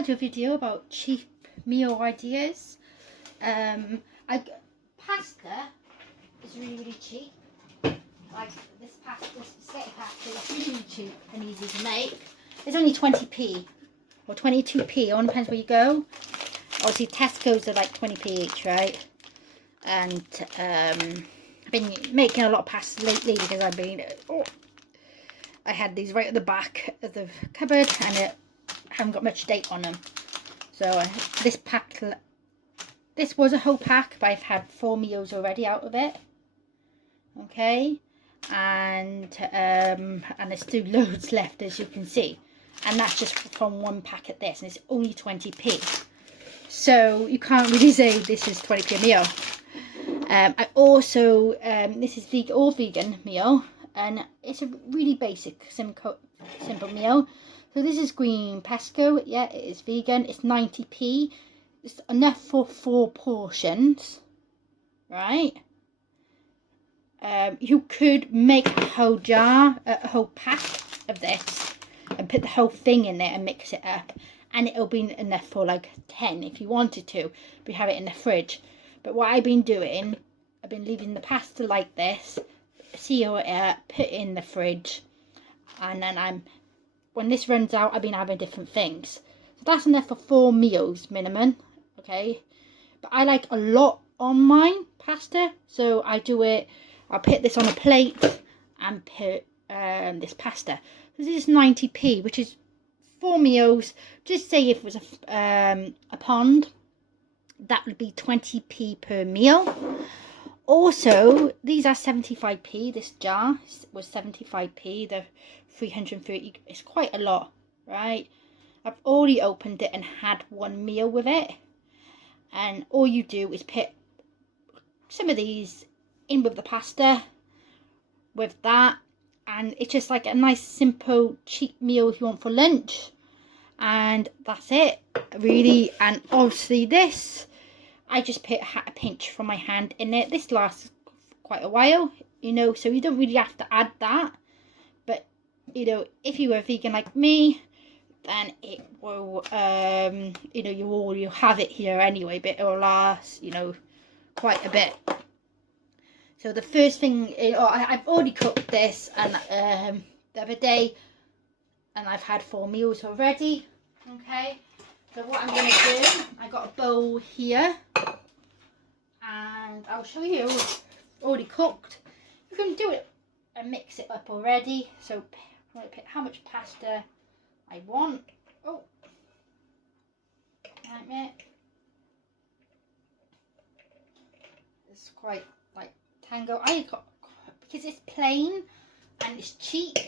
I do a video about cheap meal ideas. Pasta is really cheap. Like this spaghetti pasta is really cheap and easy to make. It's only 20p or 22p. It all depends where you go. Obviously Tesco's are like 20p each, right? And I've been making a lot of pasta lately because I had these right at the back of the cupboard and it haven't got much date on them. So this was a whole pack, but I've had 4 meals already out of it. Okay, and there's still loads left, as you can see, and that's just from one pack at this, and it's only 20p. So you can't really say this is 20p a meal. I also this is all vegan meal, and it's a really basic simple meal. So this is green pesto. Yeah, it is vegan. It's 90p. It's enough for 4 portions, right? You could make a whole jar, a whole pack of this, and put the whole thing in there and mix it up, and it'll be enough for like 10 if you wanted to. But you have it in the fridge. But what I've been doing, I've been leaving the pasta like this, seal it up, put it in the fridge, and then when this runs out, I've been having different things. So that's enough for 4 meals minimum, okay? But I like a lot on mine pasta, so I'll put this on a plate and put this pasta. This is 90p, which is 4 meals. Just say if it was a pound, that would be 20p per meal. Also, these are 75p. This jar was 75p. The 330, it's quite a lot, right? I've already opened it and had 1 meal with it. And all you do is put some of these in with the pasta, with that. And it's just like a nice, simple, cheap meal if you want for lunch. And that's it, really. And obviously this, I just put a pinch from my hand in it. This lasts quite a while, you know, so you don't really have to add that. But, you know, if you were vegan like me, then it will, you know, you'll have it here anyway, but it will last, you know, quite a bit. So the first thing, I've already cooked this and the other day, and I've had 4 meals already, okay? So what I'm going to do, I got a bowl here, and I'll show you, already cooked. You can do it and mix it up already. So I'm going to pick how much pasta I want. Oh, like that. It's quite like tango. Because it's plain and it's cheap.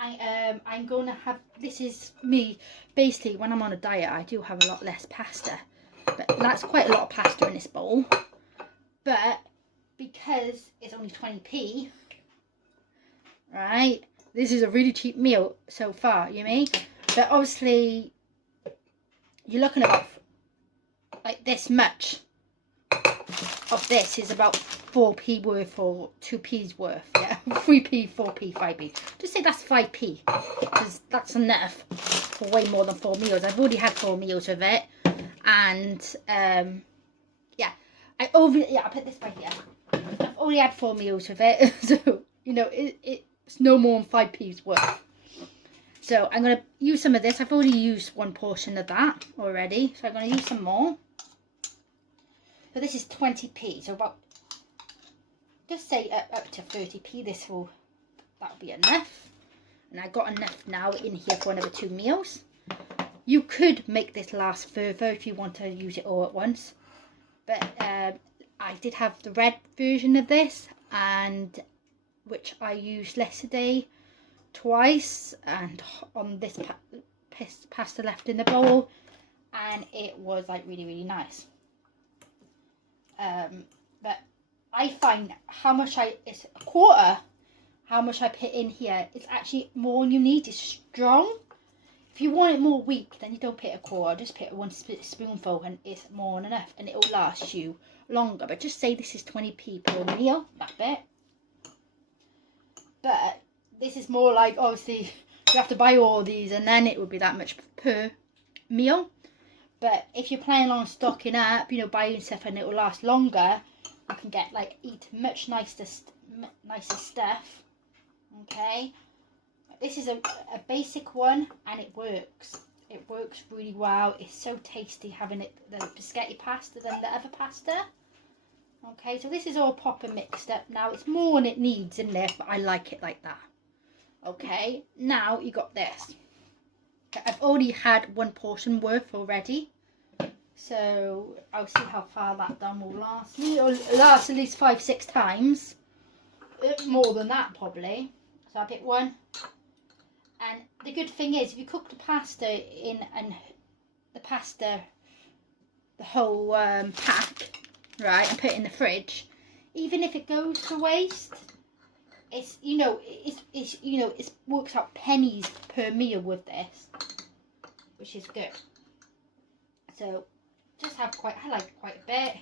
I'm gonna have, this is me, basically when I'm on a diet I do have a lot less pasta, but that's quite a lot of pasta in this bowl. But because it's only 20p, right, this is a really cheap meal so far, you mean? But obviously you're looking at about like this much of this is about 4p worth or 2p's worth, yeah. 3p, 4p, 5p. Just say that's 5p, because that's enough for way more than 4 meals. I've already had 4 meals of it, and yeah, I'll put this by here. I've already had 4 meals of it, so you know it's no more than 5p's worth. So I'm gonna use some of this. I've already used 1 portion of that already, so I'm gonna use some more. So this is 20p, so about, just say up to 30p, that'll be enough. And I got enough now in here for another 2 meals. You could make this last further if you want to use it all at once. But I did have the red version of this, and which I used yesterday twice, and on this pasta left in the bowl, and it was like really, really nice. But I find it's a quarter how much I put in here. It's actually more than you need. It's strong. If you want it more weak, then you don't put a quarter, just put 1 spoonful and it's more than enough, and it will last you longer. But just say this is 20p per meal, that bit. But this is more like, obviously you have to buy all these and then it would be that much per meal. But if you're planning on stocking up, you know, buying stuff and it will last longer, you can get like eat much nicer stuff. Okay, this is a basic one and it works. It works really well. It's so tasty having it the spaghetti pasta than the other pasta. Okay, so this is all proper mixed up now. It's more than it needs in there, but I like it like that. Okay, now you got this. I've already had one portion worth already, so I'll see how far that done will last me. It'll last at least 5-6 times, more than that probably. So I pick one, and the good thing is if you cook the pasta in and the whole pack, right, and put it in the fridge, even if it goes to waste, it's it works out pennies per meal with this, which is good. So just have I like quite a bit.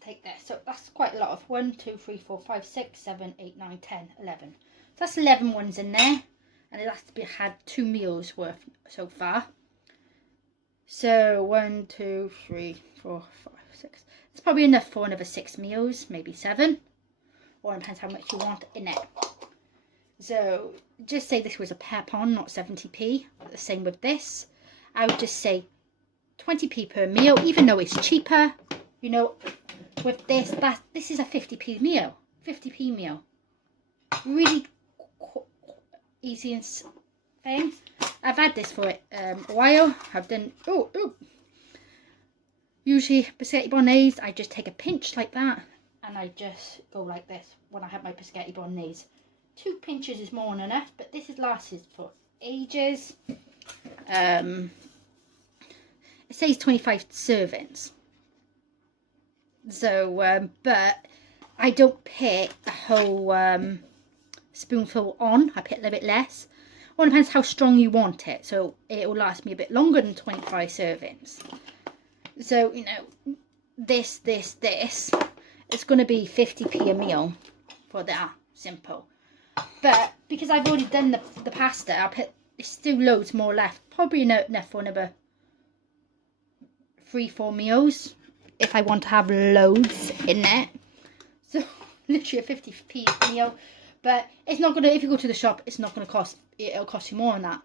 Take this. So that's quite a lot of 1, 2, 3, 4, 5, 6, 7, 8, 9, 10, 11. So that's 11 ones in there, and it has to be had 2 meals worth so far. So 1, 2, 3, 4, 5, 6. It's probably enough for another 6 meals, maybe 7. Or it depends how much you want in it. So just say this was a £1, not 70p. The same with this. I would just say 20p per meal, even though it's cheaper. You know, with this is a 50p meal. 50p meal. Really easy and thing. I've had this for a while. I've done usually spaghetti bolognese. I just take a pinch like that, and I just go like this when I have my spaghetti bolognese. 2 pinches is more than enough, but this has lasted for ages. It says 25 servings. So, but I don't put a whole spoonful on. I put a little bit less. Well, it depends how strong you want it. So it will last me a bit longer than 25 servings. So, you know, this, it's going to be 50p a meal for that. Simple. But because I've already done the pasta, I'll put, there's still loads more left. Probably enough for another 3-4 meals if I want to have loads in there. So literally a 50p meal. But it's not going to, if you go to the shop, it's not going to cost, it'll cost you more than that,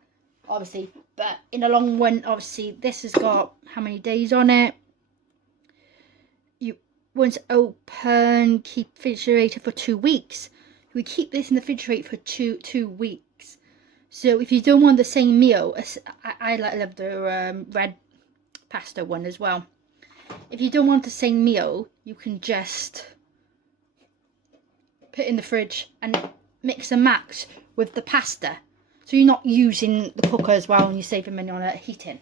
obviously. But in the long run, obviously, this has got how many days on it. You once open, keep refrigerator for 2 weeks. We keep this in the refrigerator for two weeks. So if you don't want the same meal, I love the red pasta one as well. If you don't want the same meal, you can just put it in the fridge and mix and match with the pasta. So you're not using the cooker as well, and you're saving money on heating.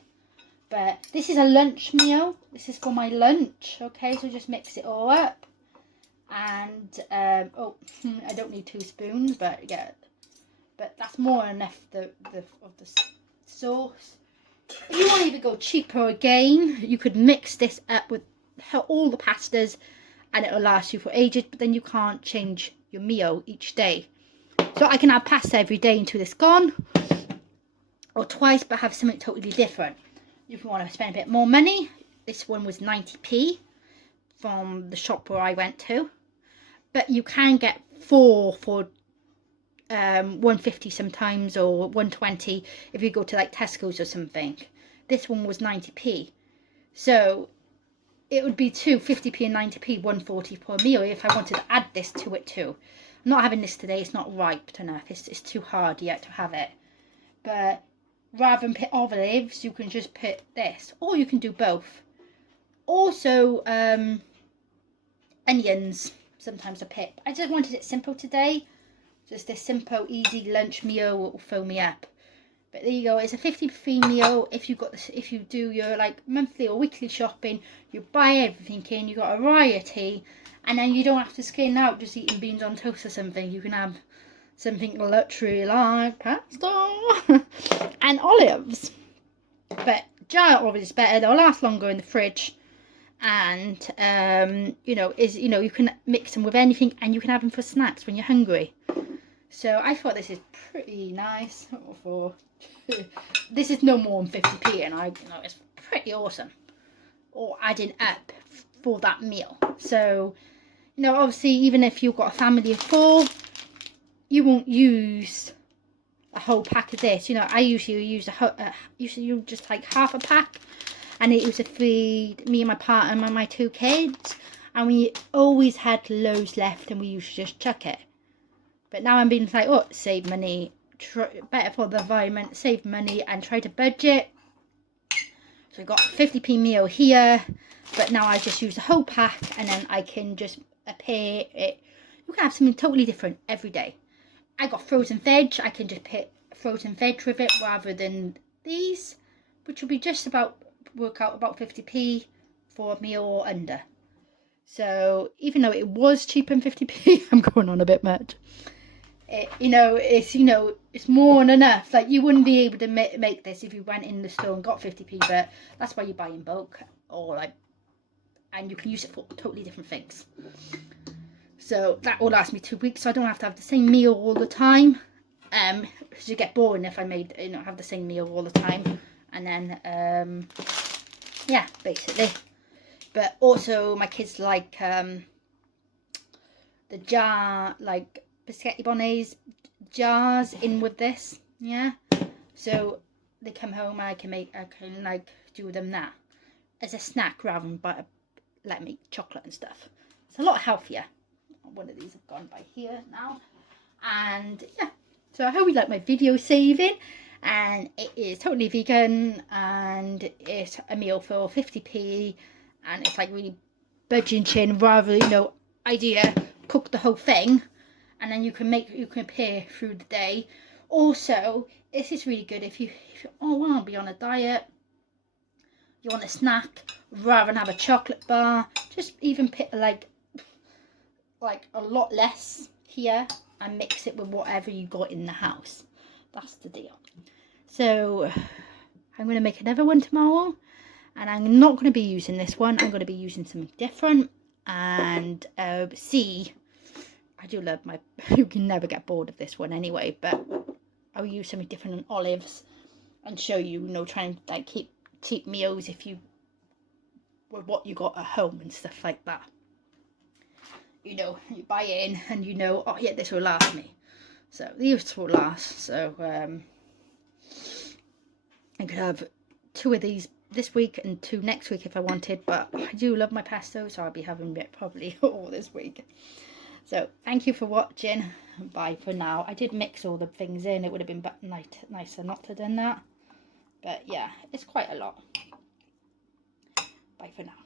But this is a lunch meal. This is for my lunch. Okay, so just mix it all up. And I don't need 2 spoons, but yeah, but that's more than enough of the sauce. If you want to even go cheaper again, you could mix this up with all the pastas and it'll last you for ages, but then you can't change your meal each day. So I can have pasta every day until it's gone, or twice, but have something totally different. If you want to spend a bit more money, this one was 90p from the shop where I went to. But you can get 4 for 150 sometimes, or 120 if you go to like Tesco's or something. This one was 90p. So it would be 50p and 90p, 140 per meal if I wanted to add this to it too. I'm not having this today, it's not ripe enough. It's too hard yet to have it. But rather than put olives, you can just put this. Or you can do both. Also, onions. Sometimes a pip. I just wanted it simple today. Just this simple, easy lunch meal will fill me up. But there you go. It's a 50p meal. If you got this, if you do your like monthly or weekly shopping, you buy everything in. You got a variety, and then you don't have to skin out just eating beans on toast or something. You can have something literally like pasta and olives. But jar olives is better. They'll last longer in the fridge. And you can mix them with anything, and you can have them for snacks when you're hungry. So I thought this is pretty nice for this is no more than 50p, and it's pretty awesome, or adding up for that meal. So obviously, even if you've got a family of 4, you won't use a whole pack of this. I usually use usually just like half a pack, and it used to feed me and my partner and my 2 kids, and we always had loads left, and we used to just chuck it. But now I'm being like, oh, save money, better for the environment, save money, and try to budget. So I got a 50p meal here, but now I just use the whole pack, and then I can just pair it. You can have something totally different every day. I got frozen veg. I can just put frozen veg with it rather than these, which will be just about work out about 50p for a meal or under. So even though it was cheaper than 50p, I'm going on a bit much. It's more than enough. Like, you wouldn't be able to make this if you went in the store and got 50p, but that's why you buy in bulk, and you can use it for totally different things. So that will last me 2 weeks, so I don't have to have the same meal all the time. Because you get boring if I have the same meal all the time. And then yeah, basically. But also my kids like the jar, like biscotti bonnets jars in with this, yeah. So they come home and I can like do them that as a snack rather than like make chocolate and stuff. It's a lot healthier. One of these have gone by here now, and yeah. So I hope you like my video saving, and it is totally vegan, and it's a meal for 50p, and it's like really budgeting rather idea cook the whole thing, and then you can pair through the day. Also, this is really good if you want to be on a diet, you want a snack rather than have a chocolate bar. Just even pick like a lot less here and mix it with whatever you got in the house. That's the deal. So I'm going to make another one tomorrow, and I'm not going to be using this one. I'm going to be using something different, and see. I do love you can never get bored of this one anyway, but I'll use something different on olives and show you, trying to like keep cheap meals with what you got at home and stuff like that. You buy in and oh yeah, this will last me. So these will last. So I could have 2 of these this week and 2 next week if I wanted, but I do love my pesto, so I'll be having it probably all this week. So thank you for watching. Bye for now. I did mix all the things in. It would have been nicer not to have done that, but yeah, it's quite a lot. Bye for now.